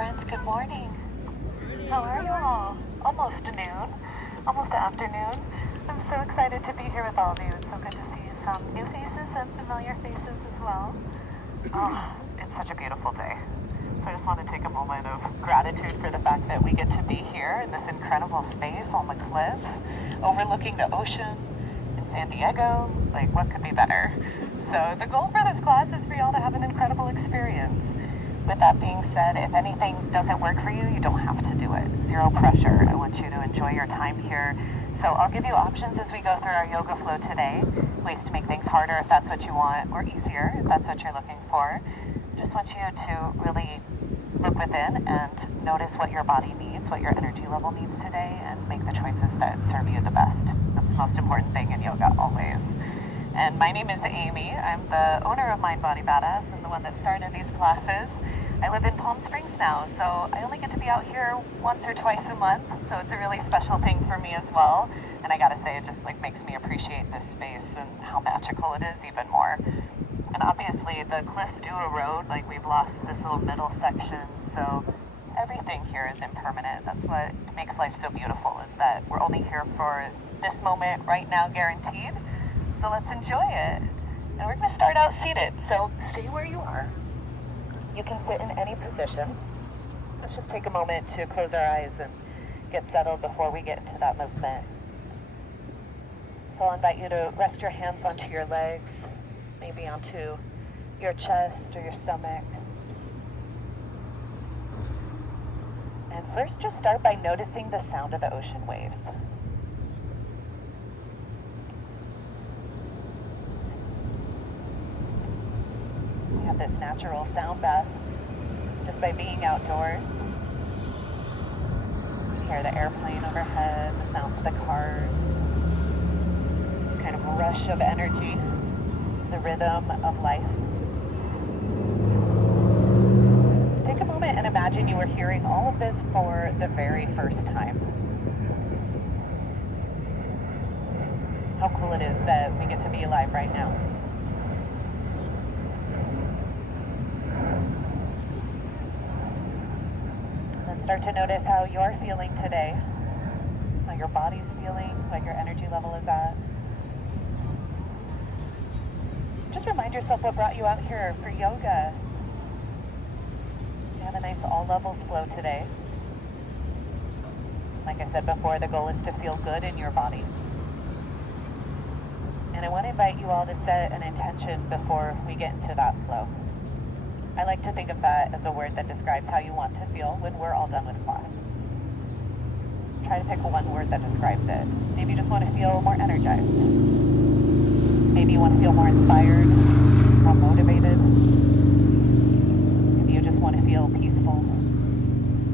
friends, good morning. How are you all? Almost noon, almost afternoon. I'm so excited to be here with all of you. It's so good to see some new faces and familiar faces as well. Oh, it's such a beautiful day. So I just want to take a moment of gratitude for the fact that we get to be here in this incredible space on the cliffs, overlooking the ocean in San Diego. Like, what could be better? So the goal for this class is for y'all to have an incredible experience. With that being said, if anything doesn't work for you, you don't have to do it. Zero pressure. I want you to enjoy your time here. So I'll give you options as we go through our yoga flow today. Ways to make things harder if that's what you want, or easier if that's what you're looking for. Just want you to really look within and notice what your body needs, what your energy level needs today, and make the choices that serve you the best. That's the most important thing in yoga, always. And my name is Amy. I'm the owner of Mind Body Badass and the one that started these classes. I live in Palm Springs now, so I only get to be out here once or twice a month, so it's a really special thing for me as well. And I gotta say, it just makes me appreciate this space and how magical it is even more. And obviously the cliffs do erode, we've lost this little middle section, so everything here is impermanent. That's what makes life so beautiful, is that we're only here for this moment right now, guaranteed. So let's enjoy it. And we're gonna start out seated, so stay where you are. You can sit in any position. Let's just take a moment to close our eyes and get settled before we get into that movement. So I'll invite you to rest your hands onto your legs, maybe onto your chest or your stomach. And first, just start by noticing the sound of the ocean waves. We have this natural sound bath just by being outdoors. You can hear the airplane overhead, the sounds of the cars, this kind of rush of energy, the rhythm of life. Take a moment and imagine you were hearing all of this for the very first time. How cool it is that we get to be alive right now. Start to notice how you're feeling today, how your body's feeling, what your energy level is at. Just remind yourself what brought you out here for yoga. You have a nice all levels flow today. Like I said before, the goal is to feel good in your body. And I want to invite you all to set an intention before we get into that flow. I like to think of that as a word that describes how you want to feel when we're all done with class. Try to pick one word that describes it. Maybe you just want to feel more energized. Maybe you want to feel more inspired, more motivated. Maybe you just want to feel peaceful,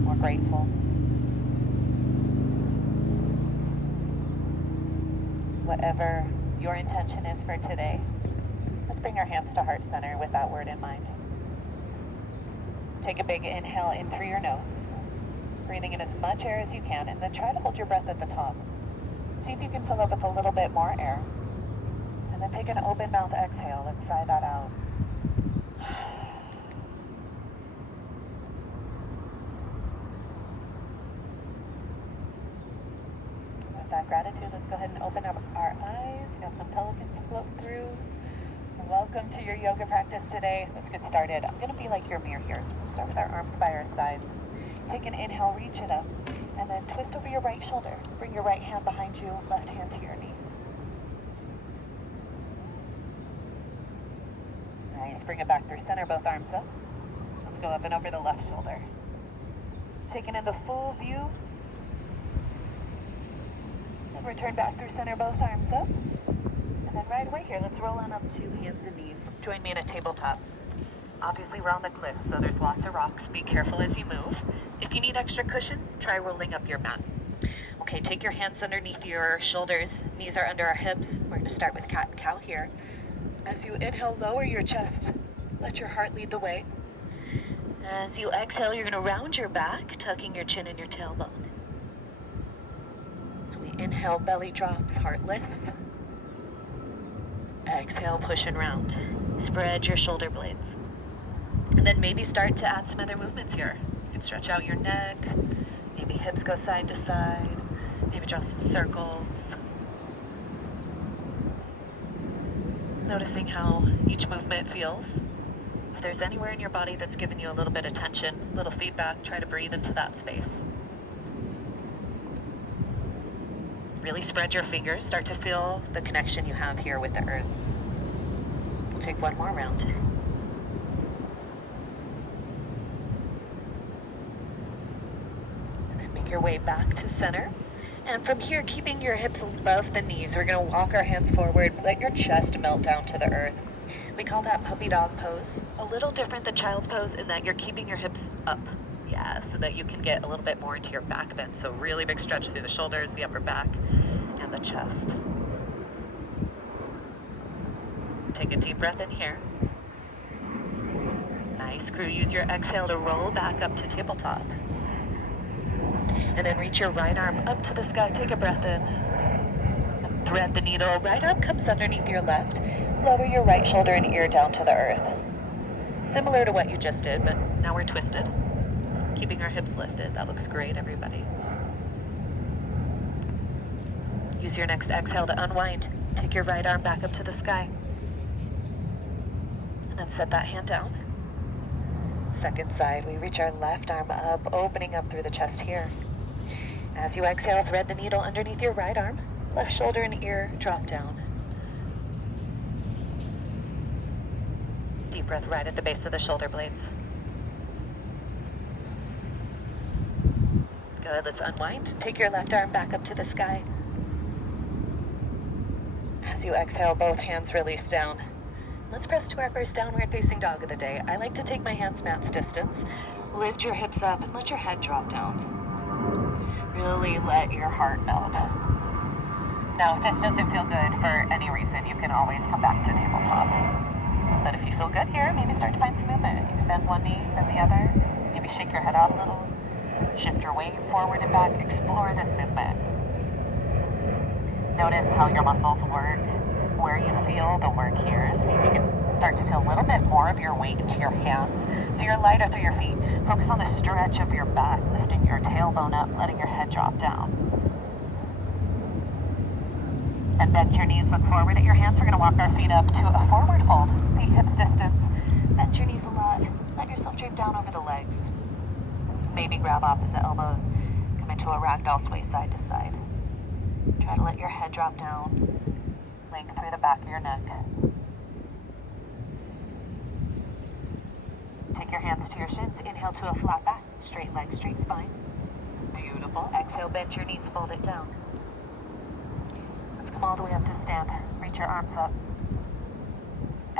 more grateful. Whatever your intention is for today, let's bring our hands to heart center with that word in mind. Take a big inhale in through your nose, breathing in as much air as you can, and then try to hold your breath at the top. See if you can fill up with a little bit more air. And then take an open mouth exhale. Let's sigh that out. With that gratitude, let's go ahead and open up our eyes. Got some pelicans float through. Welcome to your yoga practice today. Let's get started. I'm going to be like your mirror here. So we'll start with our arms by our sides. Take an inhale, reach it up, and then twist over your right shoulder. Bring your right hand behind you, left hand to your knee. Nice. Bring it back through center, both arms up. Let's go up and over the left shoulder. Taking in the full view. And return back through center, both arms up. And then right away here, let's roll on up to hands and knees. Join me in a tabletop. Obviously, we're on the cliff, so there's lots of rocks. Be careful as you move. If you need extra cushion, try rolling up your mat. Okay, take your hands underneath your shoulders. Knees are under our hips. We're going to start with cat and cow here. As you inhale, lower your chest. Let your heart lead the way. As you exhale, you're going to round your back, tucking your chin in your tailbone. So we inhale, belly drops, heart lifts. Exhale, push and round. Spread your shoulder blades. And then maybe start to add some other movements here. can stretch out your neck, maybe hips go side to side, maybe draw some circles. Noticing how each movement feels. If there's anywhere in your body that's giving you a little bit of tension, a little feedback, try to breathe into that space. Really spread your fingers, start to feel the connection you have here with the earth. We'll take one more round. And then make your way back to center. And from here, keeping your hips above the knees, we're gonna walk our hands forward, let your chest melt down to the earth. We call that puppy dog pose. A little different than child's pose in that you're keeping your hips up. Yeah, so that you can get a little bit more into your back bend. So really big stretch through the shoulders, the upper back, and the chest. Take a deep breath in here. Nice, crew. Use your exhale to roll back up to tabletop. And then reach your right arm up to the sky. Take a breath in. And thread the needle. Right arm comes underneath your left. Lower your right shoulder and ear down to the earth. Similar to what you just did, but now we're twisted. Keeping our hips lifted. That looks great, everybody. Use your next exhale to unwind. Take your right arm back up to the sky. And then set that hand down. Second side, we reach our left arm up, opening up through the chest here. As you exhale, thread the needle underneath your right arm. Left shoulder and ear drop down. Deep breath right at the base of the shoulder blades. Good, let's unwind. Take your left arm back up to the sky. As you exhale, both hands release down. Let's press to our first downward facing dog of the day. I like to take my hands mat's distance. Lift your hips up and let your head drop down. Really let your heart melt. Now, if this doesn't feel good for any reason, you can always come back to tabletop. But if you feel good here, maybe start to find some movement. You can bend one knee, then the other. Maybe shake your head out a little. Shift your weight forward and back. Explore this movement. Notice how your muscles work, where you feel the work here. See if you can start to feel a little bit more of your weight into your hands. So you're lighter through your feet. Focus on the stretch of your back, lifting your tailbone up, letting your head drop down. And bend your knees, look forward at your hands. We're gonna walk our feet up to a forward fold. Feet hips distance. Bend your knees a lot. Let yourself drape down over the legs. Maybe grab opposite elbows. Come into a ragdoll sway side to side. Try to let your head drop down. Length through the back of your neck. Take your hands to your shins. Inhale to a flat back. Straight leg, straight spine. Beautiful. Exhale, bend your knees, fold it down. Let's come all the way up to stand. Reach your arms up.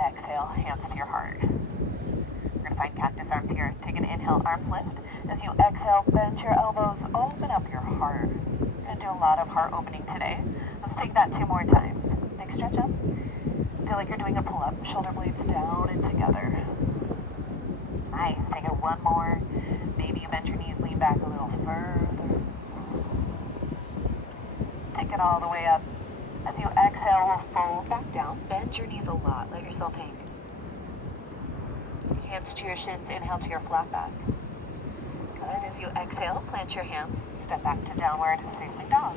Exhale, hands to your heart. We're going to find cactus arms here. Take an inhale, arms lift. As you exhale, bend your elbows, open up your heart. We're going to do a lot of heart opening today. Let's take that 2 more times. Big stretch up. Feel like you're doing a pull-up. Shoulder blades down and together. Nice. Take it 1 more. Maybe you bend your knees, lean back a little further. Take it all the way up. As you exhale, we'll fold back down. Bend your knees a lot. Let yourself hang. Hands to your shins. Inhale to your flat back. Good. As you exhale, plant your hands. Step back to downward facing dog.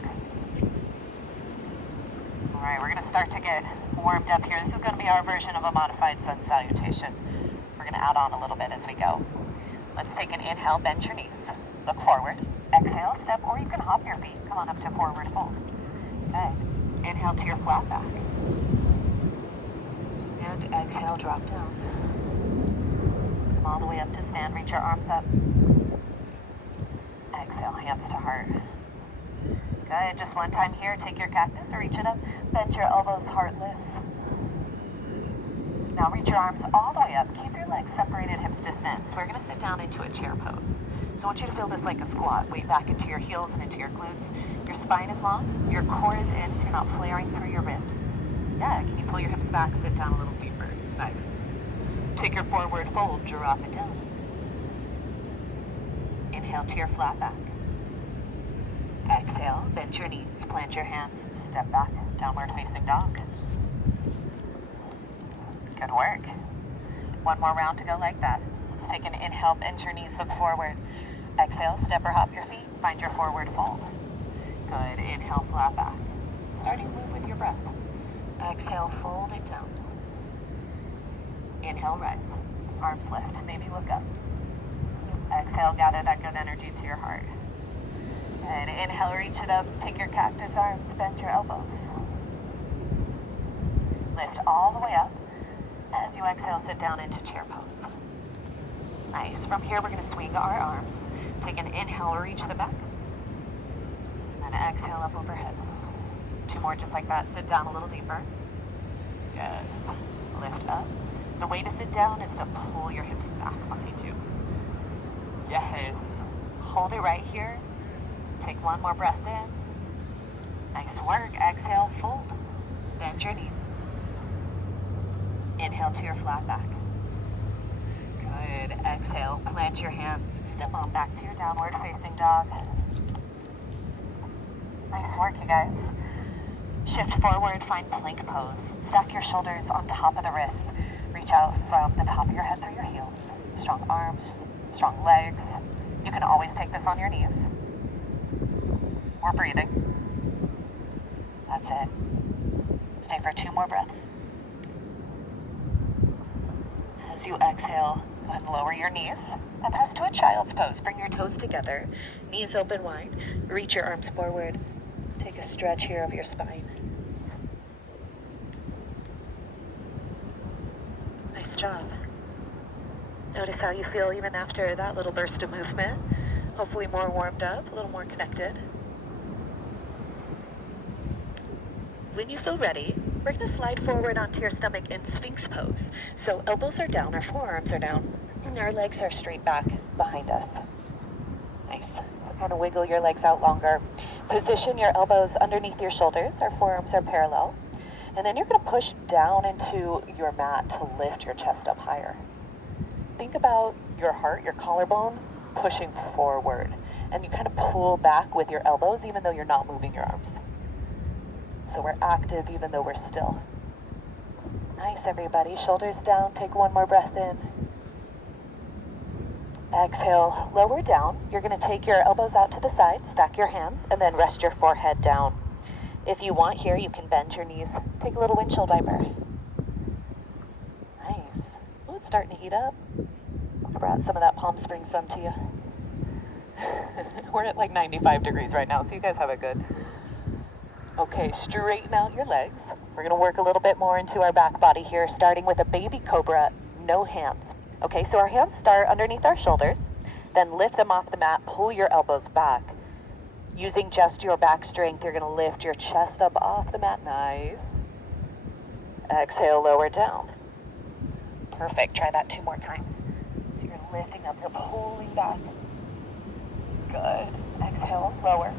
All right, we're going to start to get warmed up here. This is going to be our version of a modified sun salutation. We're going to add on a little bit as we go. Let's take an inhale, bend your knees. Look forward. Exhale, step, or you can hop your feet. Come on up to forward fold. Okay. Inhale to your flat back. And exhale, drop down. Let's come all the way up to stand. Reach your arms up. Exhale, hands to heart. Good. Just 1 time here. Take your cactus or reach it up. Bend your elbows, heart lifts. Now reach your arms all the way up. Keep your legs separated, hips distance. We're going to sit down into a chair pose. So I want you to feel this like a squat. Weight back into your heels and into your glutes. Your spine is long. Your core is in, so you're not flaring through your ribs. Yeah, can you pull your hips back? Sit down a little deeper. Nice. Take your forward fold. Drop it down. Inhale to your flat back. Exhale, bend your knees, plant your hands, step back, downward facing dog. Good work. 1 more round to go like that. hands. Take an inhale, bend your knees, look forward. Exhale, step or hop your feet, find your forward fold. Good, inhale, flat back. Starting to move with your breath. Exhale, fold it down. Inhale, rise. Arms lift, maybe look up. Exhale, gather that good energy to your heart. And inhale, reach it up, take your cactus arms, bend your elbows. Lift all the way up. As you exhale, sit down into chair pose. Nice. From here, we're going to swing our arms. Take an inhale, reach the back. And then exhale up overhead. 2 more just like that. Sit down a little deeper. Yes. Lift up. The way to sit down is to pull your hips back behind you. Yes. Hold it right here. Take 1 more breath in. Nice work. Exhale, fold. Bend your knees. Inhale to your flat back. Good. Exhale, plant your hands. Step on back to your downward facing dog. Nice work, you guys. Shift forward, find plank pose. Stack your shoulders on top of the wrists. Reach out from the top of your head through your heels. Strong arms, strong legs. You can always take this on your knees. We're breathing. That's it. Stay for 2 more breaths. As you exhale, go ahead and lower your knees and press to a child's pose. Bring your toes together, knees open wide. Reach your arms forward. Take a stretch here of your spine. Nice job. Notice how you feel even after that little burst of movement. Hopefully more warmed up, a little more connected. When you feel ready, we're going to slide forward onto your stomach in Sphinx pose. So elbows are down, our forearms are down, and our legs are straight back behind us. Nice. So kind of wiggle your legs out longer. Position your elbows underneath your shoulders. Our forearms are parallel. And then you're going to push down into your mat to lift your chest up higher. Think about your heart, your collarbone, pushing forward. And you kind of pull back with your elbows even though you're not moving your arms. So we're active even though we're still. Nice, everybody. Shoulders down. Take 1 more breath in. Exhale, lower down. You're going to take your elbows out to the side, stack your hands, and then rest your forehead down. If you want here, you can bend your knees. Take a little windshield wiper. Nice. Oh, it's starting to heat up. I brought some of that Palm Springs sun to you. We're at like 95 degrees right now, so you guys have it good. Okay, straighten out your legs. We're going to work a little bit more into our back body here, starting with a baby cobra, no hands. Okay, so our hands start underneath our shoulders, then lift them off the mat, pull your elbows back. Using just your back strength, you're going to lift your chest up off the mat. Nice. Exhale, lower down. Perfect. Try that 2 more times. So you're lifting up, you're pulling back. Good. Exhale, lower.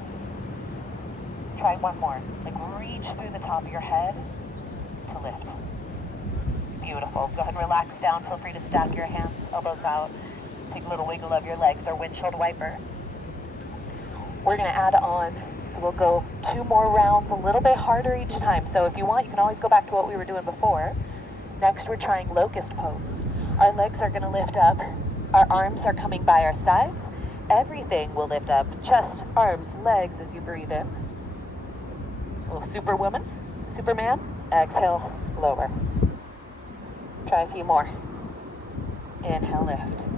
Try 1 more. Like reach through the top of your head to lift. Beautiful. Go ahead and relax down. Feel free to stack your hands, elbows out. Take a little wiggle of your legs or windshield wiper. We're going to add on, so we'll go 2 more rounds, a little bit harder each time. So if you want, you can always go back to what we were doing before. Next, we're trying locust pose. Our legs are going to lift up. Our arms are coming by our sides. Everything will lift up. Chest, arms, legs as you breathe in. Little superwoman, Superman. Exhale, lower. Try a few more. Inhale, lift.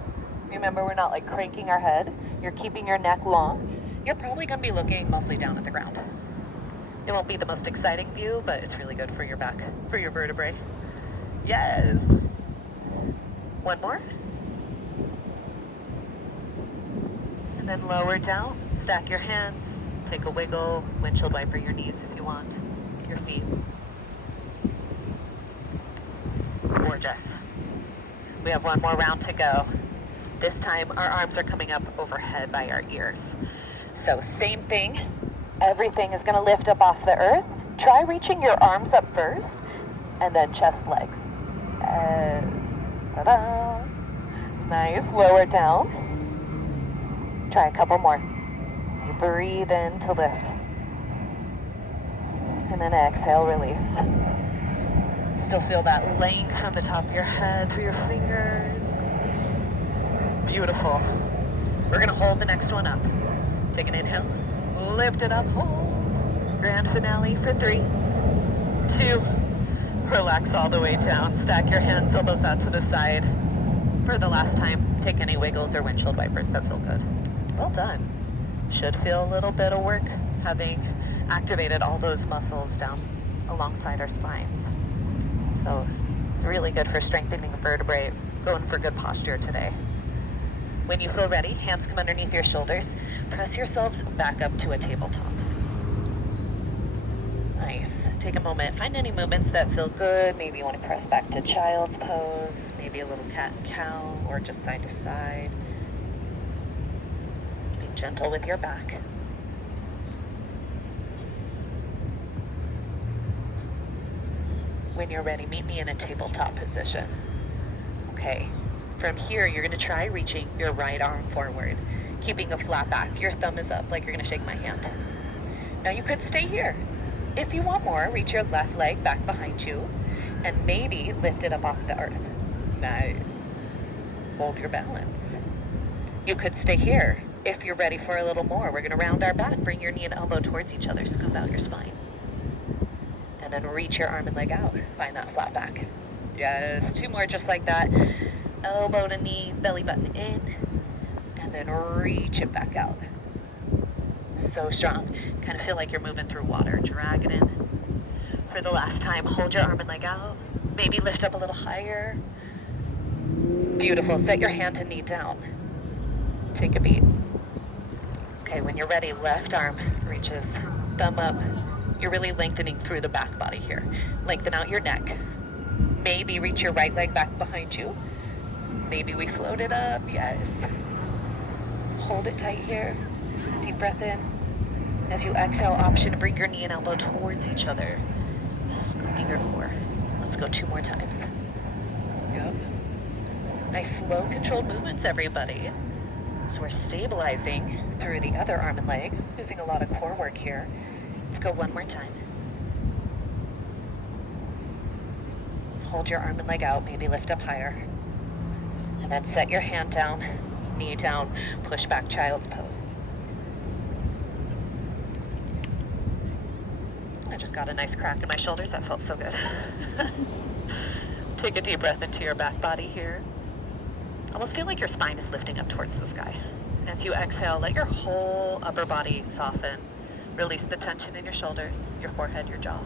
Remember, we're not like cranking our head. You're keeping your neck long. You're probably going to be looking mostly down at the ground. It won't be the most exciting view, but it's really good for your back, for your vertebrae. Yes. 1 more. And then lower down, stack your hands, take a wiggle, windshield wiper your knees if you want, your feet. Gorgeous. We have 1 more round to go. This time our arms are coming up overhead by our ears. So same thing, everything is going to lift up off the earth. Try reaching your arms up first, and then chest, legs. Yes. Ta-da. Nice, lower down. Try a couple more. You breathe in to lift. And then exhale, release. Still feel that length from the top of your head through your fingers. Beautiful. We're gonna hold the next one up. Take an inhale, lift it up, hold. Grand finale for 3, 2, relax all the way down. Stack your hands, elbows out to the side. For the last time, take any wiggles or windshield wipers that feel good. Well done. Should feel a little bit of work having activated all those muscles down alongside our spines. So really good for strengthening the vertebrae, going for good posture today. When you feel ready, hands come underneath your shoulders. Press yourselves back up to a tabletop. Nice. Take a moment. Find any movements that feel good. Maybe you want to press back to child's pose, maybe a little cat and cow, or just side to side. Be gentle with your back. When you're ready, meet me in a tabletop position. Okay. From here, you're going to try reaching your right arm forward, keeping a flat back. Your thumb is up like you're going to shake my hand. Now you could stay here. If you want more, reach your left leg back behind you and maybe lift it up off the earth. Nice. Hold your balance. You could stay here. If you're ready for a little more, we're going to round our back. Bring your knee and elbow towards each other. Scoop out your spine. And then reach your arm and leg out. Find that flat back. Yes, 2 more just like that. Elbow to knee, belly button in, and then reach it back out. So strong. Kind of feel like you're moving through water. Drag it in. For the last time, hold your arm and leg out. Maybe lift up a little higher. Beautiful. Set your hand and knee down. Take a beat. Okay, when you're ready, left arm reaches, thumb up. You're really lengthening through the back body here. Lengthen out your neck. Maybe reach your right leg back behind you. Maybe we float it up, yes. Hold it tight here. Deep breath in. As you exhale, option to bring your knee and elbow towards each other. Scooping your core. Let's go 2 more times. Yep. Nice slow controlled movements, everybody. So we're stabilizing through the other arm and leg, using a lot of core work here. Let's go 1 more time. Hold your arm and leg out, maybe lift up higher. And then set your hand down, knee down, push back child's pose. I just got a nice crack in my shoulders. That felt so good. Take a deep breath into your back body here. Almost feel like your spine is lifting up towards the sky. As you exhale, let your whole upper body soften. Release the tension in your shoulders, your forehead, your jaw.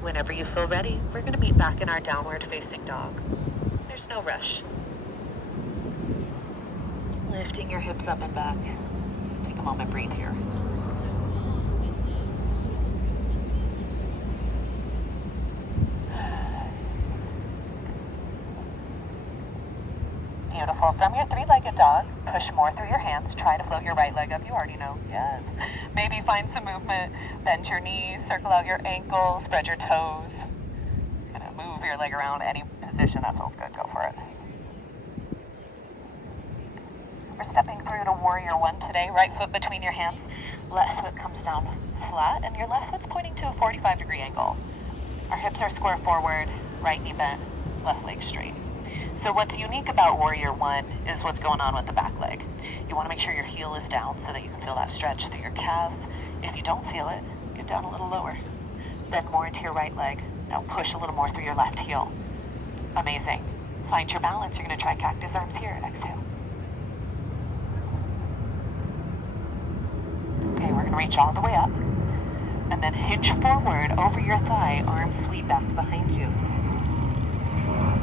Whenever you feel ready, we're going to meet back in our downward facing dog. There's no rush. Lifting your hips up and back. Take a moment, breathe here. Beautiful. From your 3-legged dog, push more through your hands. Try to float your right leg up. You already know. Yes. Maybe find some movement. Bend your knees, circle out your ankles, spread your toes. Kind of move your leg around any position that feels good. Go for it. We're stepping through to Warrior 1 today. Right foot between your hands. Left foot comes down flat, and your left foot's pointing to a 45-degree angle. Our hips are square forward, right knee bent, left leg straight. So what's unique about Warrior 1 is what's going on with the back leg. You want to make sure your heel is down so that you can feel that stretch through your calves. If you don't feel it, get down a little lower. Bend more into your right leg. Now push a little more through your left heel. Amazing. Find your balance. You're going to try cactus arms here. Exhale. Okay, we're going to reach all the way up. And then hinge forward over your thigh, arms sweep back behind you.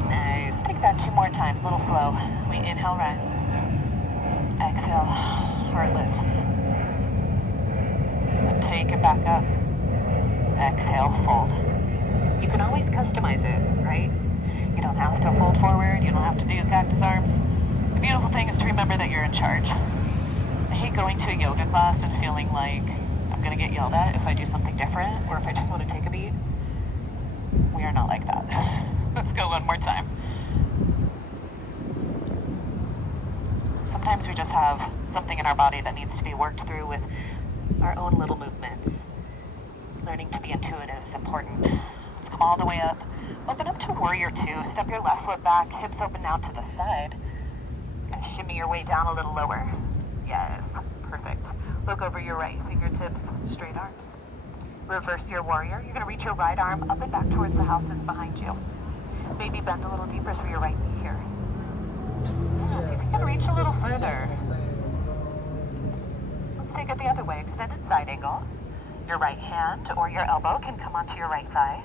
Nice. Take that 2 more times, little flow. We inhale, rise. Exhale, heart lifts. And take it back up. Exhale, fold. You can always customize it, right? You don't have to fold forward. You don't have to do cactus arms. The beautiful thing is to remember that you're in charge. I hate going to a yoga class and feeling like I'm going to get yelled at if I do something different or if I just want to take a beat. We are not like that. Let's go 1 more time. Sometimes we just have something in our body that needs to be worked through with our own little movements. Learning to be intuitive is important. Let's come all the way up. Open up to warrior two. Step your left foot back, hips open now to the side. Shimmy your way down a little lower. Yes, perfect. Look over your right fingertips, straight arms. Reverse your warrior. You're gonna reach your right arm up and back towards the houses behind you. Maybe bend a little deeper through your right knee here. Yeah, see if you can reach a little further. Let's take it the other way. Extended side angle. Your right hand or your elbow can come onto your right thigh.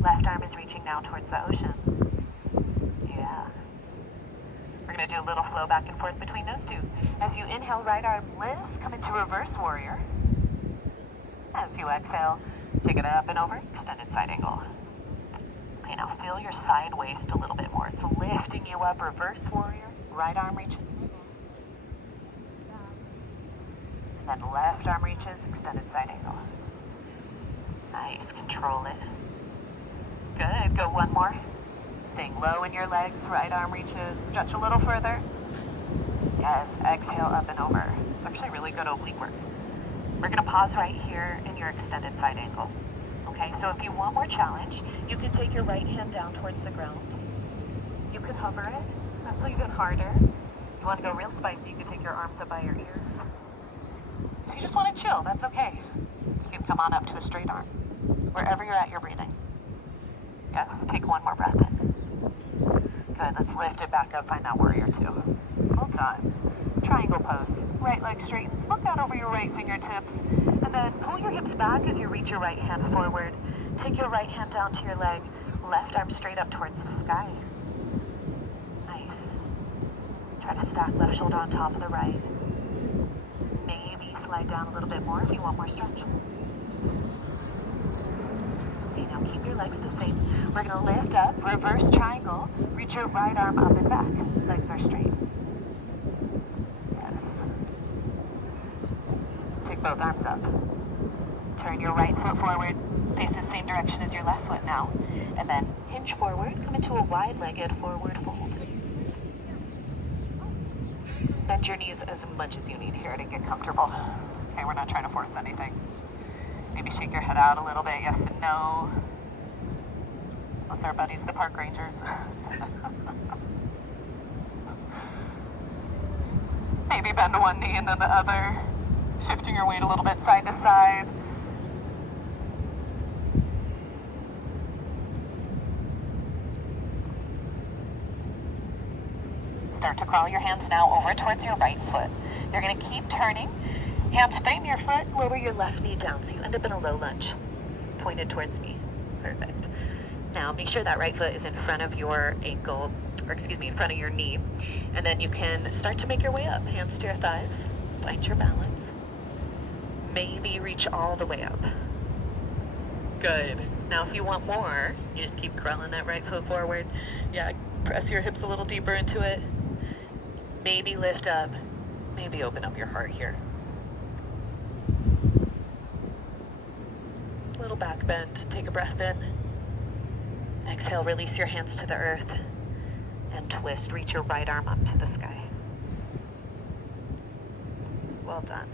Left arm is reaching now towards the ocean. Yeah. We're gonna do a little flow back and forth between those two. As you inhale, right arm lifts, come into reverse warrior. As you exhale, take it up and over, extended side angle. Okay, now feel your side waist a little bit more. It's lifting you up, reverse warrior, right arm reaches. And then left arm reaches, extended side angle. Nice, control it. Good, go one more. Staying low in your legs, right arm reaches, stretch a little further. Yes, exhale up and over. It's actually really good oblique work. We're gonna pause right here in your extended side angle. Okay, so if you want more challenge, you can take your right hand down towards the ground. You can hover it, that's even harder. You wanna go real spicy, you can take your arms up by your ears. If you just wanna chill, that's okay. You can come on up to a straight arm. Wherever you're at, you're breathing. Yes, take one more breath in. Good, let's lift it back up, find that warrior two. Well done. Triangle pose. Right leg straightens, look out over your right fingertips, and then pull your hips back as you reach your right hand forward. Take your right hand down to your leg, left arm straight up towards the sky. Nice. Try to stack left shoulder on top of the right. Maybe slide down a little bit more if you want more stretch. Okay, now keep your legs the same. We're gonna lift up, reverse triangle, reach your right arm up and back. Legs are straight. Take both arms up. Turn your right foot forward, face the same direction as your left foot now. And then hinge forward, come into a wide-legged forward fold. Bend your knees as much as you need here to get comfortable. Okay, we're not trying to force anything. Maybe shake your head out a little bit, yes and no. That's our buddies, the park rangers. Maybe bend one knee and then the other. Shifting your weight a little bit side to side. Start to crawl your hands now over towards your right foot. You're gonna keep turning. Hands frame your foot, lower your left knee down so you end up in a low lunge. Pointed towards me. Perfect. Now make sure that right foot is in front of your ankle, or excuse me, in front of your knee. And then you can start to make your way up. Hands to your thighs. Find your balance. Maybe reach all the way up. Good. Now if you want more, you just keep crawling that right foot forward. Yeah, press your hips a little deeper into it. Maybe lift up. Maybe open up your heart here. Little back bend. Take a breath in. Exhale, release your hands to the earth. And twist. Reach your right arm up to the sky. Well done.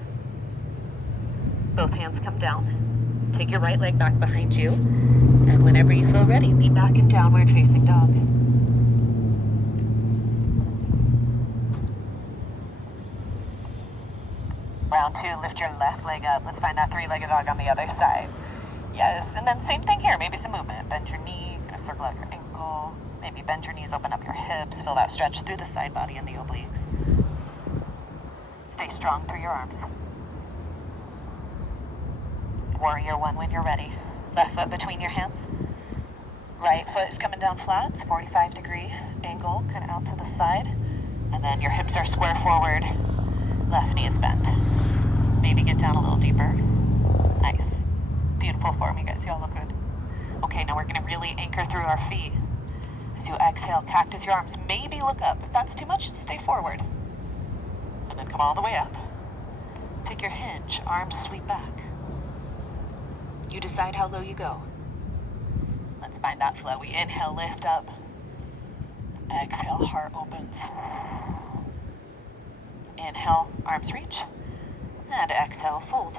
Both hands come down. Take your right leg back behind you. And whenever you feel ready, lean back in downward facing dog. Round two, lift your left leg up. Let's find that three-legged dog on the other side. Yes, and then same thing here, maybe some movement. Bend your knee, gonna circle out your ankle. Maybe bend your knees, open up your hips. Feel that stretch through the side body and the obliques. Stay strong through your arms. Warrior one when you're ready. Left foot between your hands. Right foot is coming down flat. It's 45-degree angle, kind of out to the side. And then your hips are square forward. Left knee is bent. Maybe get down a little deeper. Nice. Beautiful form, you guys. Y'all look good. Okay, now we're going to really anchor through our feet. As you exhale, cactus your arms. Maybe look up. If that's too much, stay forward. And then come all the way up. Take your hinge. Arms sweep back. You decide how low you go. Let's find that flow. We inhale, lift up. Exhale, heart opens. Inhale, arms reach. And exhale, fold.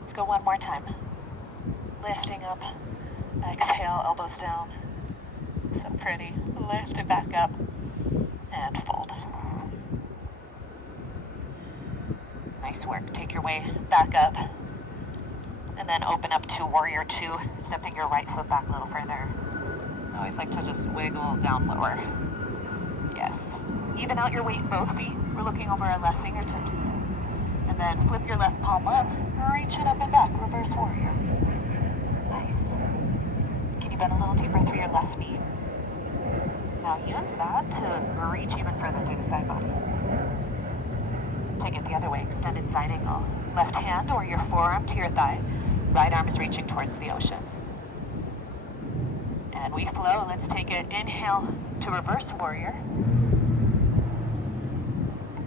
Let's go one more time. Lifting up, Exhale, elbows down. So pretty. Lift it back up and fold. Nice work. Take your way back up and then open up to warrior two, stepping your right foot back a little further. I always like to just wiggle down lower. Yes. Even out your weight in both feet. We're looking over our left fingertips. And then flip your left palm up, reach it up and back, reverse warrior. Nice. Can you bend a little deeper through your left knee? Now use that to reach even further through the side body. Take it the other way, extended side angle. Left hand or your forearm to your thigh. Right arm is reaching towards the ocean. And we flow. Let's take it. Inhale to reverse warrior.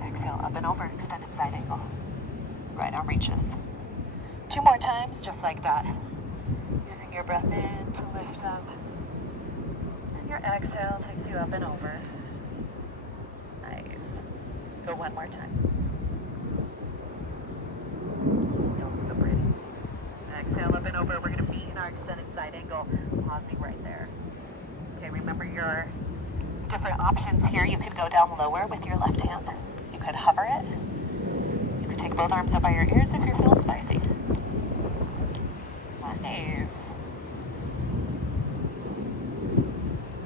Exhale, up and over, extended side angle. Right arm reaches. 2 more times, just like that. Using your breath in to lift up. And your exhale takes you up and over. Nice. Go 1 more time. You look so pretty. Exhale, up and over. We're going to meet in our extended side angle, pausing right there. Okay, remember your different options here. You could go down lower with your left hand. You could hover it. You could take both arms up by your ears if you're feeling spicy. Nice.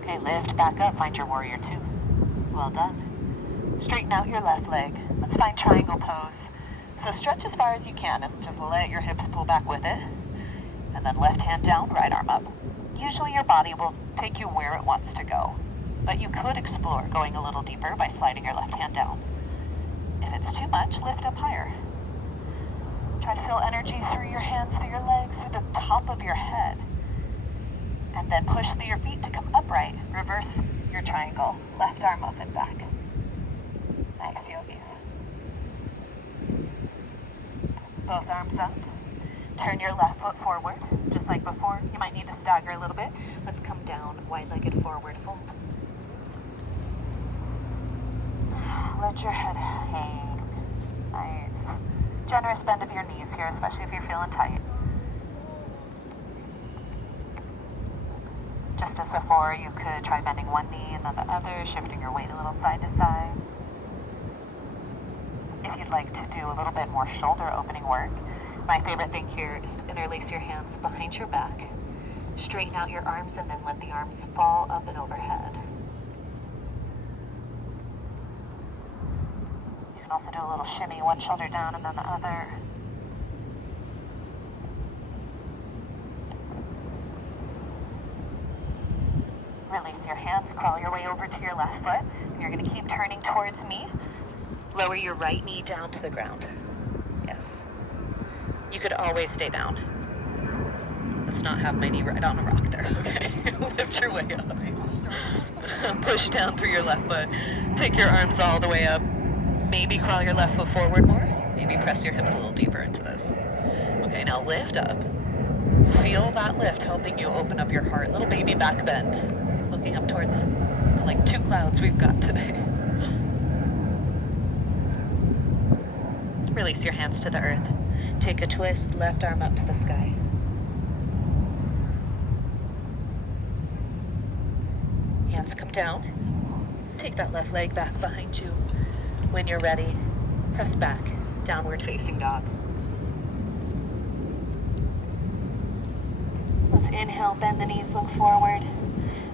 Okay, lift back up. Find your warrior two. Well done. Straighten out your left leg. Let's find triangle pose. So stretch as far as you can and just let your hips pull back with it. And then left hand down, right arm up. Usually your body will take you where it wants to go, but you could explore going a little deeper by sliding your left hand down. If it's too much, lift up higher. Try to feel energy through your hands, through your legs, through the top of your head. And then push through your feet to come upright. Reverse your triangle. Left arm up and back. Nice, yogis. Both arms up. Turn your left foot forward, just like before. You might need to stagger a little bit. Let's come down, wide-legged forward fold. Let your head hang. Nice. Generous bend of your knees here, especially if you're feeling tight. Just as before, you could try bending one knee and then the other, shifting your weight a little side to side. If you'd like to do a little bit more shoulder opening work, my favorite thing here is to interlace your hands behind your back, straighten out your arms, and then let the arms fall up and overhead. You can also do a little shimmy, one shoulder down and then the other. Release your hands, crawl your way over to your left foot, and you're going to keep turning towards me. Lower your right knee down to the ground. Yes. You could always stay down. Let's not have my knee right on a rock there, okay? Lift your way up. Push down through your left foot. Take your arms all the way up. Maybe crawl your left foot forward more. Maybe press your hips a little deeper into this. Okay, now lift up. Feel that lift helping you open up your heart. Little baby back bend. Looking up towards like 2 clouds we've got today. Release your hands to the earth. Take a twist, left arm up to the sky. Hands come down. Take that left leg back behind you. When you're ready, press back, downward facing dog. Let's inhale, bend the knees, look forward.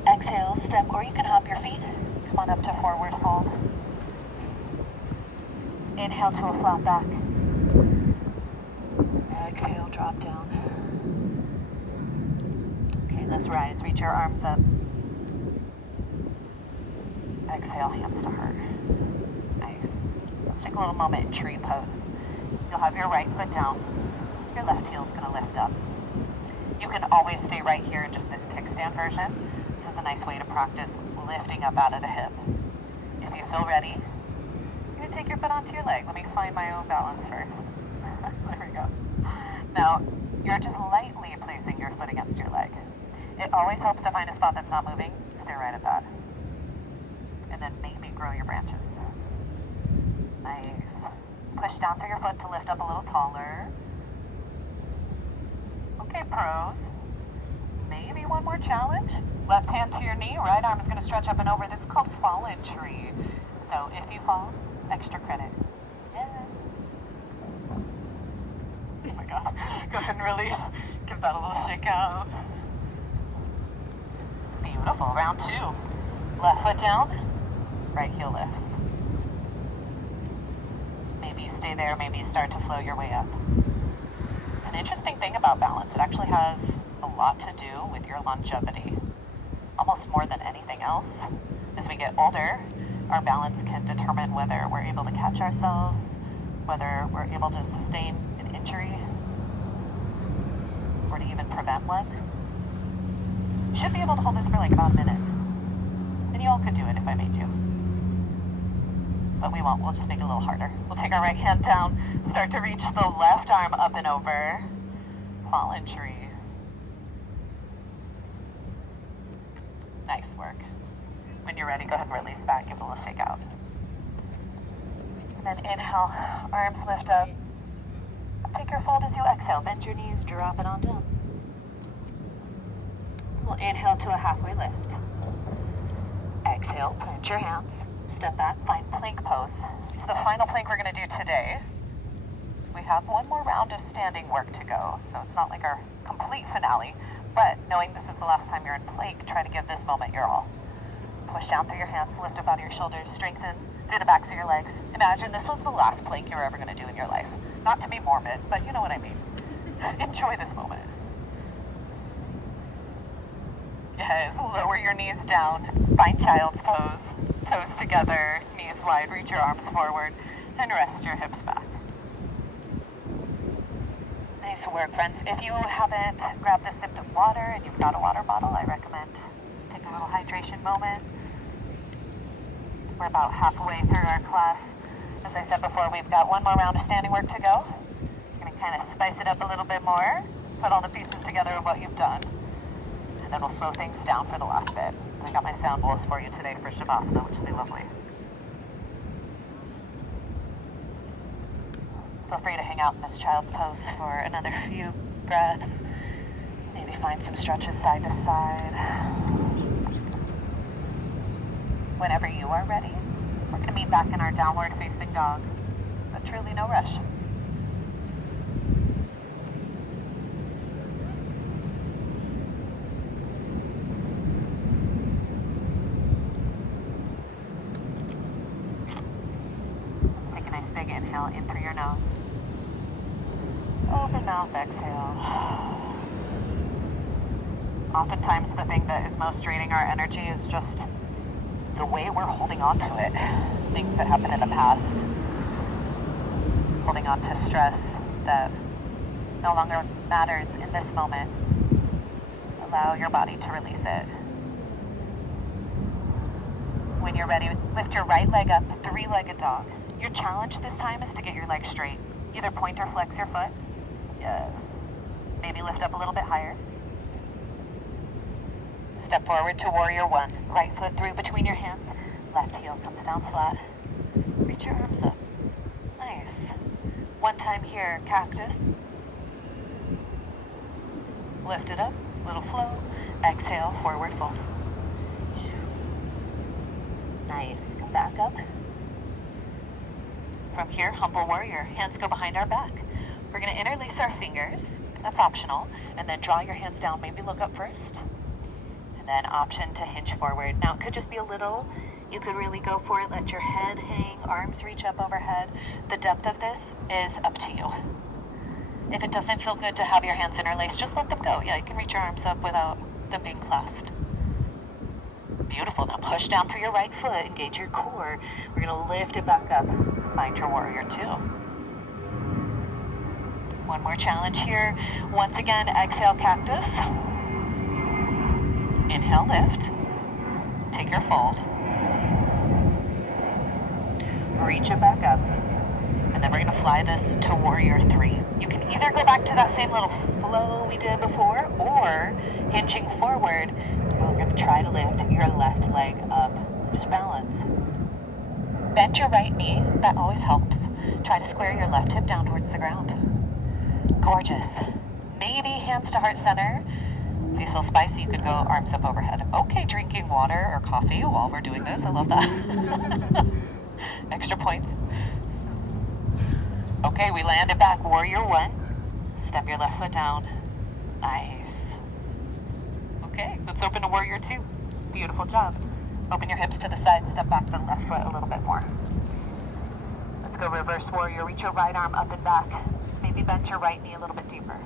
Exhale, step, or you can hop your feet. Come on up to forward fold. Inhale to a flat back. Exhale, drop down. Okay, let's rise. Reach your arms up. Exhale, hands to heart. Nice. Let's take a little moment in tree pose. You'll have your right foot down. Your left heel is going to lift up. You can always stay right here in just this kickstand version. This is a nice way to practice lifting up out of the hip. If you feel ready, you're going to take your foot onto your leg. Let me find my own balance first. There we go. Now, you're just lightly placing your foot against your leg. It always helps to find a spot that's not moving. Stay right at that. And then maybe grow your branches. Nice. Push down through your foot to lift up a little taller. Okay, pros. Maybe one more challenge. Left hand to your knee, right arm is going to stretch up and over. This is called fallen tree. So if you fall, extra credit. Yes. Oh my God. Go ahead and release. Give that a little shake out. Beautiful. Round 2. Left foot down, right heel lifts. Maybe you stay there, maybe you start to flow your way up. It's an interesting thing about balance. It actually has a lot to do with your longevity. Almost more than anything else. As we get older, our balance can determine whether we're able to catch ourselves, whether we're able to sustain an injury, or to even prevent one. You should be able to hold this for like about a minute. And you all could do it if I made you. But we won't, we'll just make it a little harder. We'll take our right hand down, start to reach the left arm up and over. Fallen tree. Nice work. When you're ready, go ahead and release that, give it a little shake out. And then inhale, arms lift up. Take your fold as you exhale, bend your knees, drop it on down. We'll inhale to a halfway lift. Exhale, plant your hands, step back, find plank pose. It's the final plank we're gonna do today. We have one more round of standing work to go, so it's not like our complete finale, but knowing this is the last time you're in plank, try to give this moment your all. Push down through your hands, lift up out of your shoulders, strengthen through the backs of your legs. Imagine this was the last plank you're ever gonna do in your life. Not to be morbid, but you know what I mean. Enjoy this moment. Yes, lower your knees down, find child's pose, toes together, knees wide, reach your arms forward, and rest your hips back. Nice work, friends. If you haven't grabbed a sip of water and you've got a water bottle, I recommend take a little hydration moment. We're about halfway through our class. As I said before, we've got one more round of standing work to go. We're gonna kind of spice it up a little bit more, put all the pieces together of what you've done, and then we'll slow things down for the last bit. I got my sound bowls for you today for Shavasana, which will be lovely. Feel free to hang out in this child's pose for another few breaths. Maybe find some stretches side to side. Whenever you are ready, we're going to meet back in our downward facing dog, but truly no rush. Let's take a nice big inhale in through your nose. Open mouth, exhale. Oftentimes the thing that is most draining our energy is just the way we're holding on to it. Things that happened in the past. Holding on to stress that no longer matters in this moment. Allow your body to release it. When you're ready, lift your right leg up, three-legged dog. Your challenge this time is to get your leg straight. Either point or flex your foot. Yes. Maybe lift up a little bit higher. Step forward to warrior one. Right foot through between your hands. Left heel comes down flat. Reach your arms up. Nice. One time here, cactus. Lift it up, little flow. Exhale, forward fold. Nice. Come back up. From here, humble warrior. Hands go behind our back. We're going to interlace our fingers. That's optional. And then draw your hands down. Maybe look up first. Then option to hinge forward. Now it could just be a little, you could really go for it, let your head hang, arms reach up overhead. The depth of this is up to you. If it doesn't feel good to have your hands interlaced, just let them go. Yeah, you can reach your arms up without them being clasped. Beautiful. Now push down through your right foot, engage your core. We're gonna lift it back up. Find your warrior two. One more challenge here. Once again, exhale cactus. Inhale, lift. Take your fold. Reach it back up. And then we're going to fly this to warrior three. You can either go back to that same little flow we did before, or hinging forward, you're going to try to lift your left leg up. Just balance. Bend your right knee. That always helps. Try to square your left hip down towards the ground. Gorgeous. Maybe hands to heart center. If you feel spicy, you could go arms up overhead. Okay, drinking water or coffee while we're doing this. I love that. Extra points. Okay, we landed back. Warrior one. Step your left foot down. Nice. Okay, let's open to warrior two. Beautiful job. Open your hips to the side. Step back the left foot a little bit more. Let's go reverse warrior. Reach your right arm up and back. Maybe bend your right knee a little bit deeper.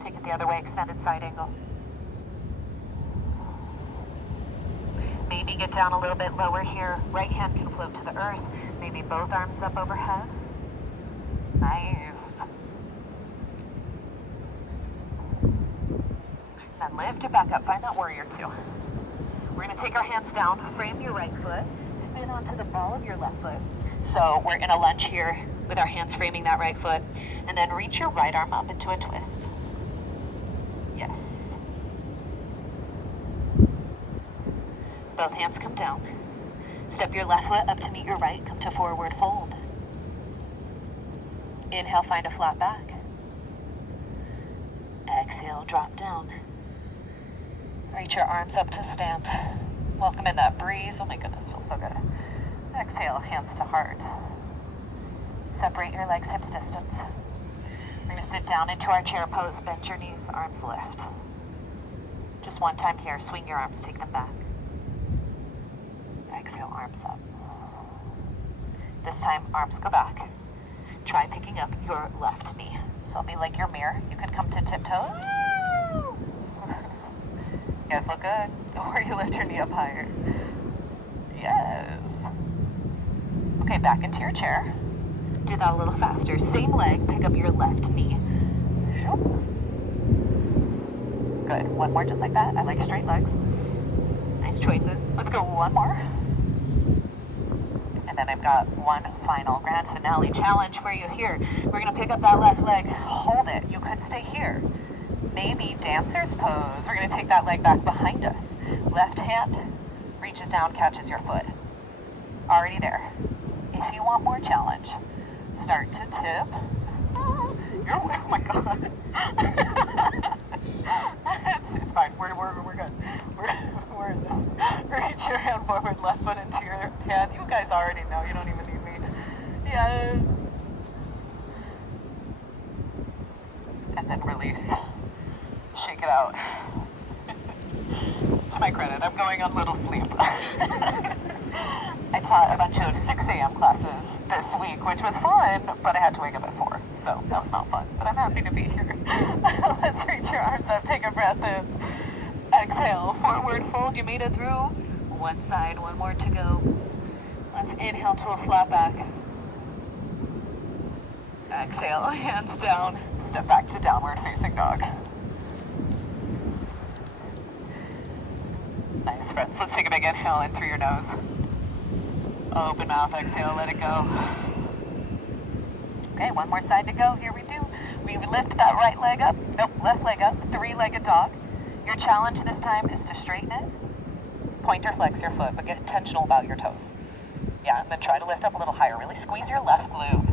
Take it the other way, extended side angle. Maybe get down a little bit lower here. Right hand can float to the earth. Maybe both arms up overhead. Nice. Then lift it back up. Find that warrior two. We're going to take our hands down, frame your right foot, spin onto the ball of your left foot. So we're in a lunge here with our hands framing that right foot, and then reach your right arm up into a twist. Yes. Both hands come down. Step your left foot up to meet your right. Come to forward fold. Inhale, find a flat back. Exhale, drop down. Reach your arms up to stand. Welcome in that breeze. Oh my goodness, feels so good. Exhale, hands to heart. Separate your legs hips distance. We're going to sit down into our chair pose. Bend your knees, arms lift. Just one time here. Swing your arms, take them back. Exhale, arms up. This time, arms go back. Try picking up your left knee. So it'll be like your mirror. You could come to tiptoes. You guys look good. Or you lift your knee up higher. Yes. Okay, back into your chair. Do that a little faster. Same leg, pick up your left knee. Good. One more just like that. I like straight legs. Nice choices. Let's go one more. And then I've got one final grand finale challenge for you here. We're going to pick up that left leg. Hold it. You could stay here. Maybe dancer's pose. We're going to take that leg back behind us. Left hand reaches down, catches your foot. Already there. If you want more challenge, start to tip. Oh my God. it's fine. We're good. We're in this. Reach your hand forward, left foot into your hand. You guys already know. You don't even need me. Yes. And then release. Shake it out. To my credit, I'm going on little sleep. I taught a bunch of 6 a.m. classes this week, which was fun, but I had to wake up at 4, so that was not fun, but I'm happy to be here. Let's reach your arms up, take a breath in. Exhale, forward fold, you made it through. One side, one more to go. Let's inhale to a flat back. Exhale, hands down, step back to downward facing dog. Nice, friends. Let's take a big inhale in through your nose. Open mouth, exhale, let it go. Okay, one more side to go. Here we do. We lift that right leg up. Nope, left leg up. 3-legged dog. Your challenge this time is to straighten it. Point or flex your foot, but get intentional about your toes. Yeah, and then try to lift up a little higher. Really squeeze your left glute.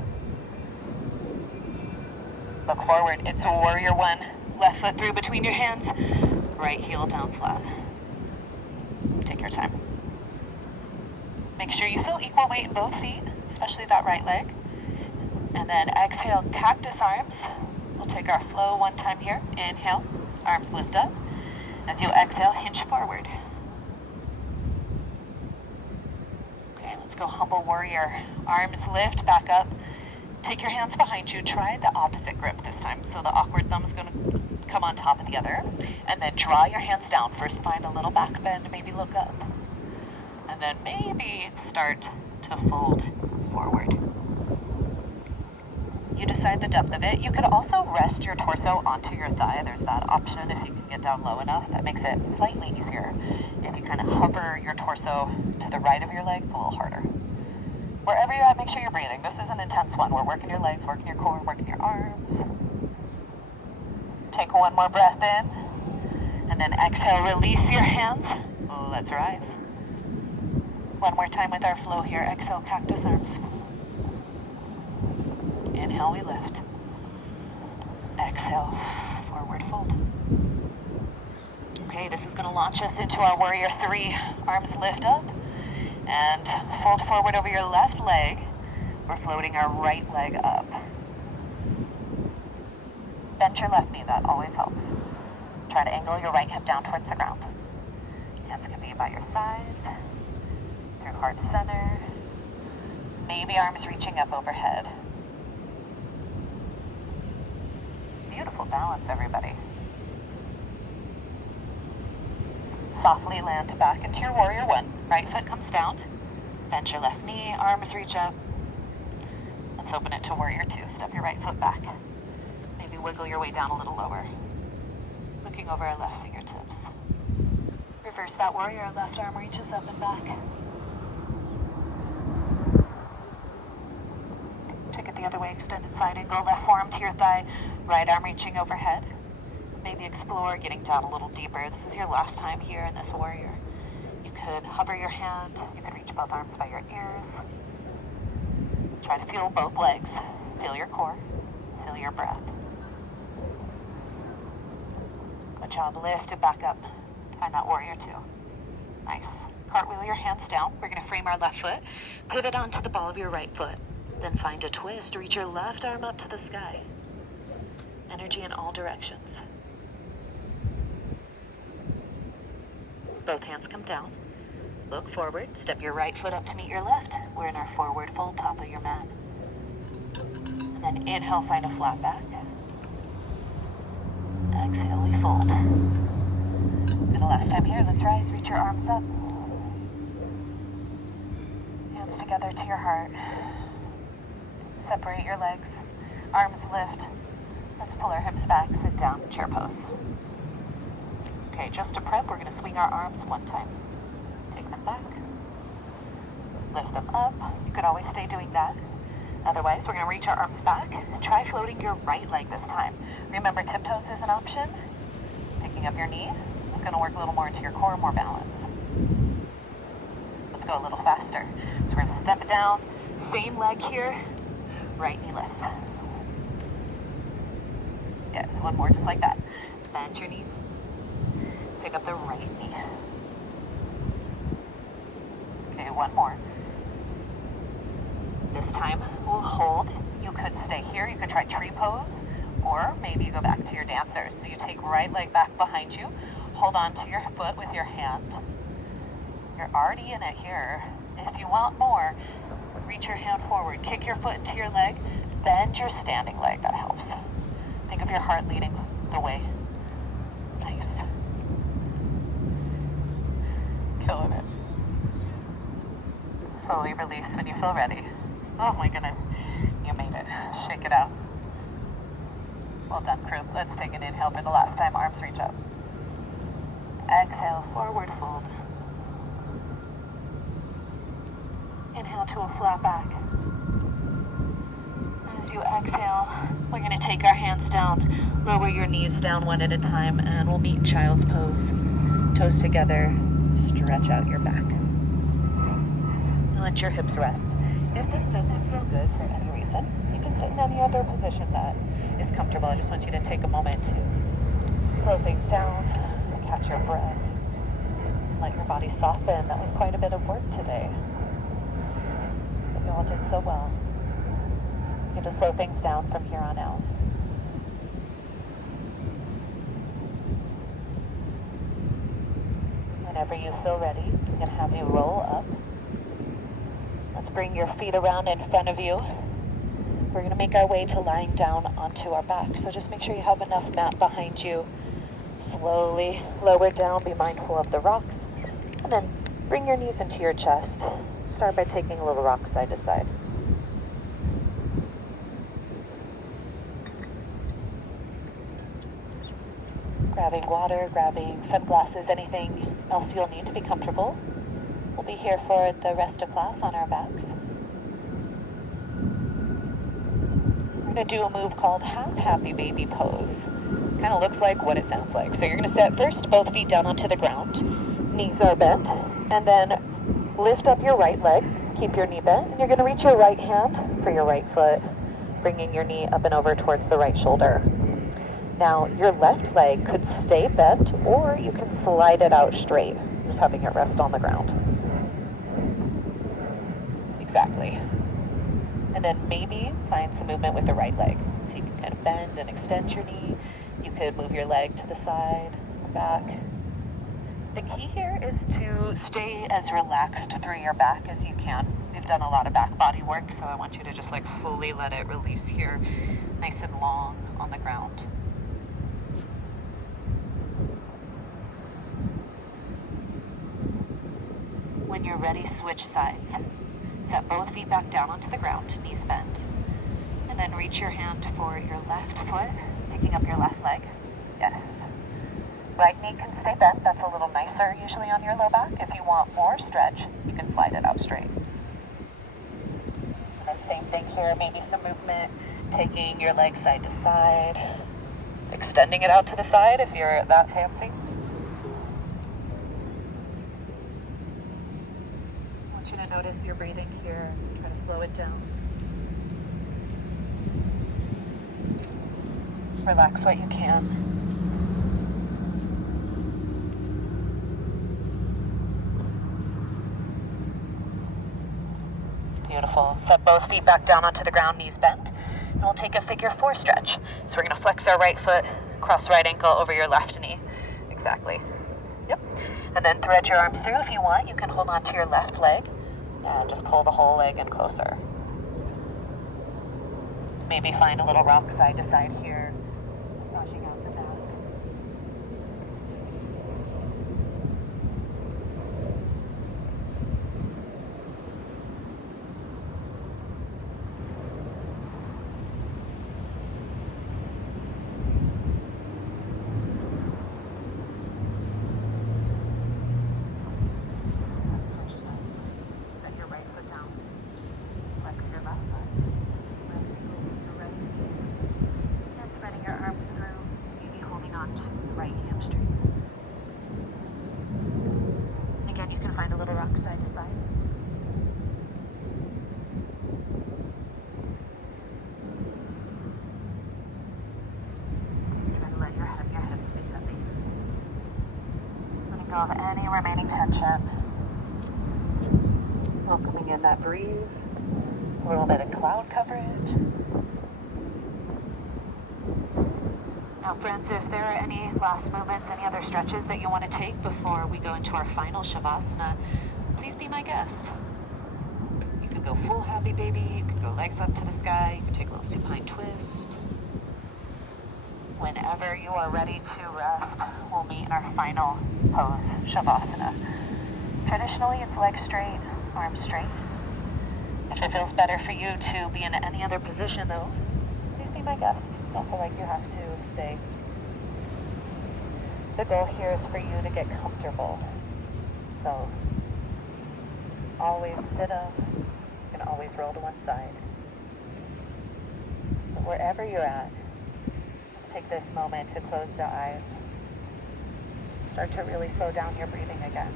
Look forward. It's a warrior one. Left foot through between your hands. Right heel down flat. Take your time. Make sure you feel equal weight in both feet, especially that right leg. And then exhale, cactus arms. We'll take our flow one time here. Inhale, arms lift up. As you exhale, hinge forward. Okay, let's go humble warrior. Arms lift back up. Take your hands behind you. Try the opposite grip this time. So the awkward thumb is going to come on top of the other. And then draw your hands down. First find a little back bend, maybe look up. And then maybe start to fold forward. You decide the depth of it. You could also rest your torso onto your thigh. There's that option if you can get down low enough. That makes it slightly easier. If you kind of hover your torso to the right of your legs, a little harder. Wherever you're at, make sure you're breathing. This is an intense one. We're working your legs, working your core, working your arms. Take one more breath in. And then exhale, release your hands. Let's rise. One more time with our flow here. Exhale, cactus arms. Inhale, we lift. Exhale, forward fold. Okay, this is going to launch us into our warrior 3. Arms lift up and fold forward over your left leg. We're floating our right leg up. Bend your left knee, that always helps. Try to angle your right hip down towards the ground. Hands can be by your sides, through heart center. Maybe arms reaching up overhead. Beautiful balance, everybody. Softly land back into your warrior 1. Right foot comes down. Bend your left knee, arms reach up. Let's open it to warrior 2. Step your right foot back. Maybe wiggle your way down a little lower. Looking over our left fingertips. Reverse that warrior, left arm reaches up and back. Take it the other way, extended side angle, left forearm to your thigh, right arm reaching overhead. Maybe explore getting down a little deeper. This is your last time here in this warrior. You could hover your hand, you could reach both arms by your ears. Try to feel both legs, feel your core, feel your breath. Good job, lift and back up. Find that warrior 2. Nice. Cartwheel your hands down. We're gonna frame our left foot, pivot onto the ball of your right foot, then find a twist, reach your left arm up to the sky. Energy in all directions. Both hands come down. Look forward, step your right foot up to meet your left. We're in our forward fold, top of your mat. And then inhale, find a flat back. Exhale, we fold. For the last time here, let's rise, reach your arms up. Hands together to your heart. Separate your legs, arms lift. Let's pull our hips back, sit down, chair pose. Okay, just to prep, we're gonna swing our arms 1 time. Take them back, lift them up. You could always stay doing that. Otherwise, we're gonna reach our arms back and try floating your right leg this time. Remember, tiptoes is an option. Picking up your knee is gonna work a little more into your core, more balance. Let's go a little faster. So we're gonna step it down, same leg here, right knee lifts. Yes, 1 more, just like that. Bend your knees. Pick up the right knee. Okay, 1 more. This time we'll hold. You could stay here, you could try tree pose, or maybe you go back to your dancer. So you take right leg back behind you, hold on to your foot with your hand. You're already in it here. If you want more, reach your hand forward, kick your foot into your leg, bend your standing leg, that helps. Think of your heart leading the way. Nice. Killing it. Slowly release when you feel ready. Oh my goodness, you made it. Shake it out. Well done, crew. Let's take an inhale for the last time. Arms reach up. Exhale, forward fold. Inhale to a flat back. As you exhale, we're going to take our hands down, lower your knees down 1 at a time, and we'll meet child's pose. Toes together, stretch out your back. And let your hips rest. If this doesn't feel good for any reason, you can sit in any other position that is comfortable. I just want you to take a moment to slow things down, catch your breath, let your body soften. That was quite a bit of work today. But you all did so well. You need to slow things down from here on out. Whenever you feel ready, I'm going to have you roll up. Let's bring your feet around in front of you. We're going to make our way to lying down onto our back. So just make sure you have enough mat behind you. Slowly lower down, be mindful of the rocks. And then bring your knees into your chest. Start by taking a little rock side to side. Grabbing water, grabbing sunglasses, anything else you'll need to be comfortable. We'll be here for the rest of class on our backs. We're going to do a move called half happy baby pose. Kind of looks like what it sounds like. So you're going to set first both feet down onto the ground. Knees are bent. And then lift up your right leg. Keep your knee bent. And you're going to reach your right hand for your right foot, bringing your knee up and over towards the right shoulder. Now, your left leg could stay bent, or you can slide it out straight, just having it rest on the ground. Exactly. And then maybe find some movement with the right leg. So you can kind of bend and extend your knee. You could move your leg to the side or back. The key here is to stay as relaxed through your back as you can. We've done a lot of back body work, so I want you to just like fully let it release here, nice and long on the ground. When you're ready, switch sides. Set both feet back down onto the ground, knees bent. And then reach your hand for your left foot, picking up your left leg. Yes. Right knee can stay bent. That's a little nicer usually on your low back. If you want more stretch, you can slide it out straight. And then same thing here, maybe some movement, taking your leg side to side, extending it out to the side if you're that fancy. I want you to notice your breathing here. Try to slow it down. Relax what you can. Beautiful. Set both feet back down onto the ground, knees bent. And we'll take a figure 4 stretch. So we're going to flex our right foot, cross right ankle over your left knee. Exactly. Yep. And then thread your arms through if you want. You can hold on to your left leg and just pull the whole leg in closer. Maybe find a little rock side to side here, massaging out the back. Side to side. Try to let your hips be heavy. Letting go of any remaining tension. Welcoming in that breeze, a little bit of cloud coverage. Now friends, if there are any last movements, any other stretches that you want to take before we go into our final Shavasana, please be my guest. You can go full happy baby, you can go legs up to the sky, you can take a little supine twist. Whenever you are ready to rest, we'll meet in our final pose, Shavasana. Traditionally, it's legs straight, arms straight. If it feels better for you to be in any other position though, please be my guest. Don't feel like you have to stay. The goal here is for you to get comfortable. So, always sit up, you can always roll to one side. But wherever you're at, let's take this moment to close the eyes. Start to really slow down your breathing again.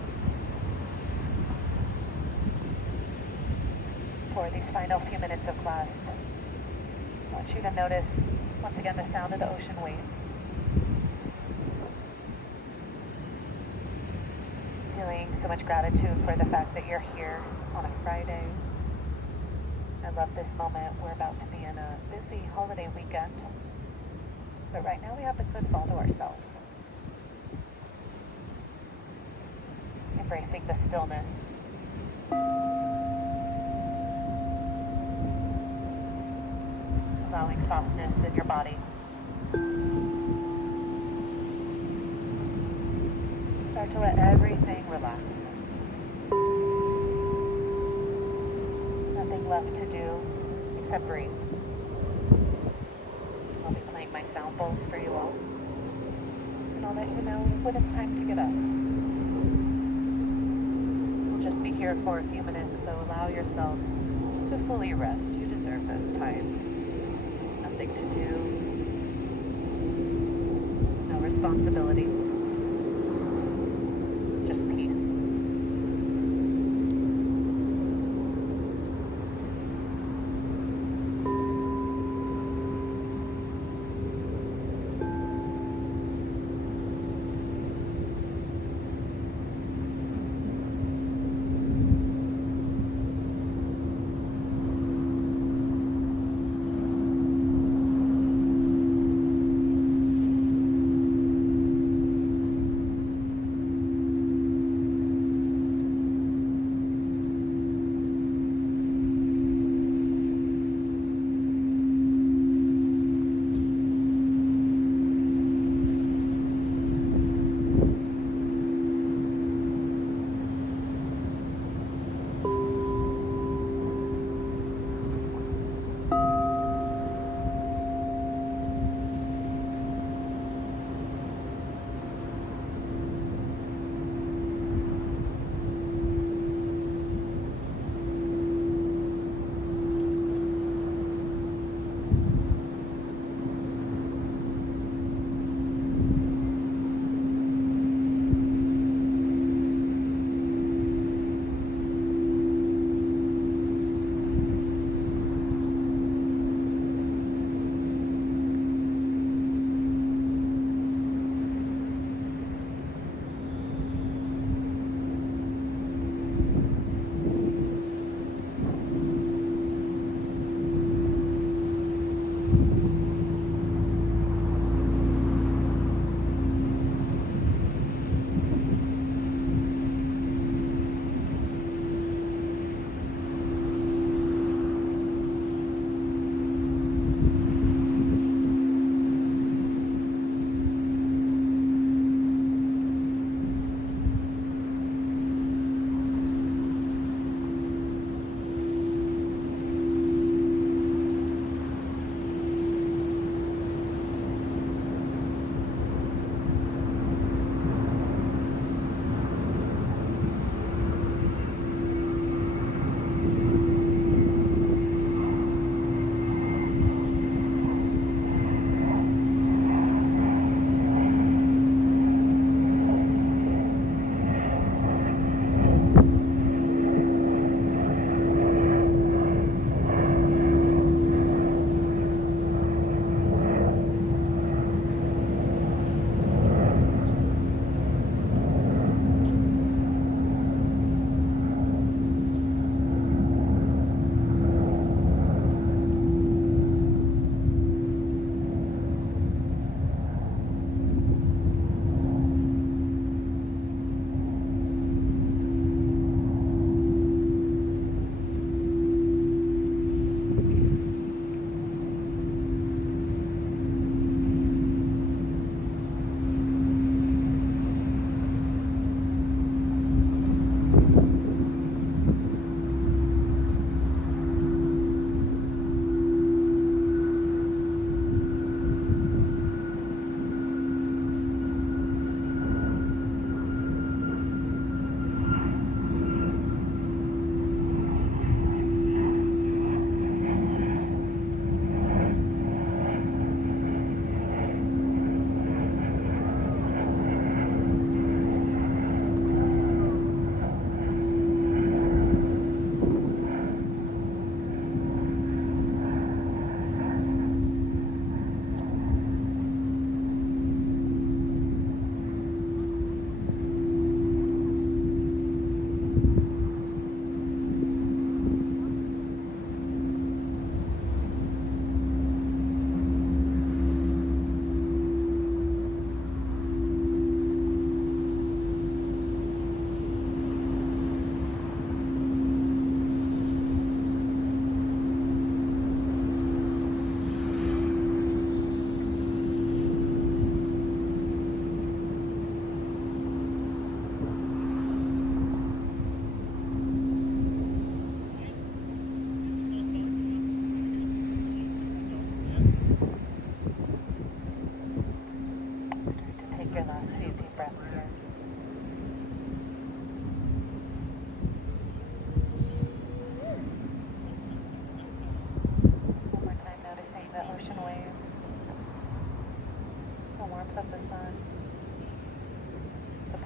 For these final few minutes of class, I want you to notice, once again, the sound of the ocean waves. Feeling so much gratitude for the fact that you're here on a Friday. I love this moment. We're about to be in a busy holiday weekend. But right now we have the cliffs all to ourselves. Embracing the stillness. Allowing softness in your body. Start to let everything relax. Nothing left to do except breathe. I'll be playing my sound bowls for you all. And I'll let you know when it's time to get up. We'll just be here for a few minutes, so allow yourself to fully rest. You deserve this time. Nothing to do. No responsibilities. Just peace.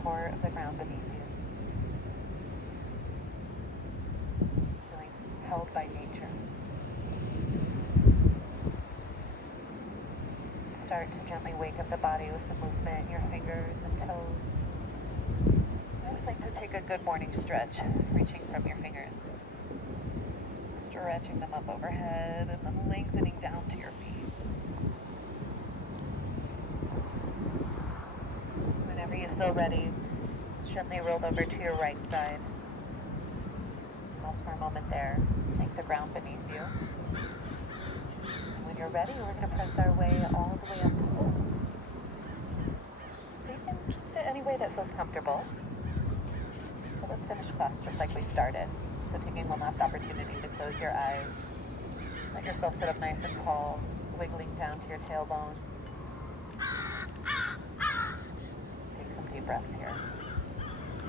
contour of the ground beneath you. Feeling held by nature. Start to gently wake up the body with some movement in your fingers and toes. I always like to take a good morning stretch, reaching from your fingers, stretching them up overhead and then lengthening down to your feet. Whenever you feel ready, gently roll over to your right side. Pause for a moment there. Thank the ground beneath you. And when you're ready, we're going to press our way all the way up to sit. So you can sit any way that feels comfortable. So let's finish class just like we started. So taking one last opportunity to close your eyes. Let yourself sit up nice and tall, wiggling down to your tailbone. Take some deep breaths here.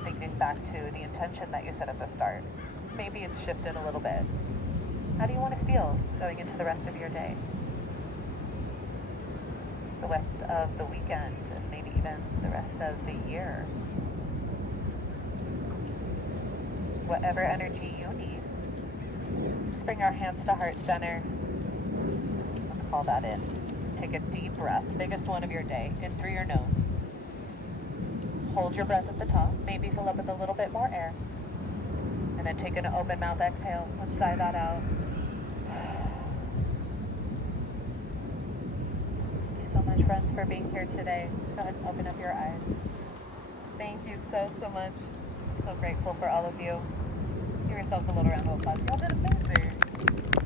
Thinking back to the intention that you set at the start. Maybe it's shifted a little bit. How do you want to feel going into the rest of your day? The rest of the weekend, and maybe even the rest of the year. Whatever energy you need. Let's bring our hands to heart center. Let's call that in. Take a deep breath, biggest one of your day, in through your nose. Hold your breath at the top, maybe fill up with a little bit more air. And then take an open mouth exhale. Let's sigh that out. Thank you so much, friends, for being here today. Go ahead and open up your eyes. Thank you so much. I'm so grateful for all of you. Give yourselves a little round of applause. Y'all did amazing.